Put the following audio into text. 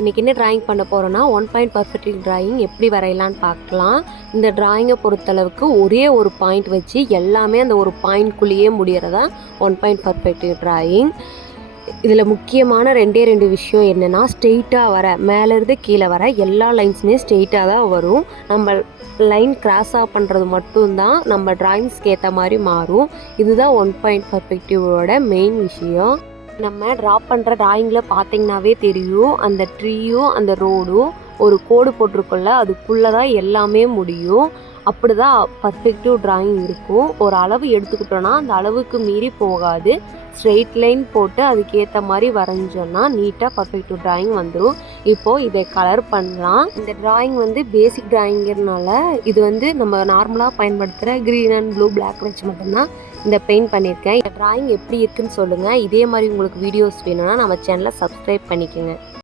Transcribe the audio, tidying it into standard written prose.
இன்றைக்கி என்ன ட்ராயிங் பண்ண போகிறோன்னா 1 பாயிண்ட் பர்ஃபெக்ட் ட்ராயிங் எப்படி வரையலான்னு பார்க்கலாம். இந்த ட்ராயிங்கை பொறுத்தளவுக்கு ஒரே ஒரு பாயிண்ட் வச்சு எல்லாமே அந்த ஒரு பாயிண்ட்குள்ளேயே முடியறதா 1 பாயிண்ட் பர்ஃபெக்ட் ட்ராயிங். இதில் முக்கியமான ரெண்டு விஷயம் என்னென்னா, ஸ்ட்ரெயிட்டாக வர மேலேருந்து கீழே வர எல்லா லைன்ஸுமே ஸ்ட்ரெயிட்டாக தான் வரும். நம்ம லைன் கிராஸாக பண்ணுறது மட்டும்தான் நம்ம ட்ராயிங்ஸ்க்கு ஏற்ற மாதிரி மாறும். இதுதான் 1 பாயிண்ட் பர்ஃபெக்டிவோட மெயின் விஷயம். நம்ம ட்ரா பண்ணுற ட்ராயிங்கில் பார்த்திங்கனாவே தெரியும், அந்த ட்ரீயும் அந்த ரோடும் ஒரு கோடு போட்டிருக்கோம்ல, அதுக்குள்ளே தான் எல்லாமே முடியும். அப்படி தான் பர்ஃபெக்டிவ் ட்ராயிங் இருக்கும். ஒரு அளவு எடுத்துக்கிட்டோன்னா அந்த அளவுக்கு மீறி போகாது. ஸ்ட்ரெயிட் லைன் போட்டு அதுக்கேற்ற மாதிரி வரைஞ்சோன்னா நீட்டாக பர்ஃபெக்டிவ் ட்ராயிங் வந்துடும். இப்போது இதை கலர் பண்ணலாம். இந்த ட்ராயிங் பேசிக் ட்ராயிங்கிறதுனால இது நம்ம நார்மலாக பயன்படுத்துகிற க்ரீன் அண்ட் ப்ளூ பிளாக் வச்சு மட்டும்தான் இந்த பெயிண்ட் பண்ணியிருக்கேன். இந்த ட்ராயிங் எப்படி இருக்குன்னு சொல்லுங்கள். இதே மாதிரி உங்களுக்கு வீடியோஸ் வேணும்னா நம்ம சேனலை சப்ஸ்கிரைப் பண்ணிக்கோங்க.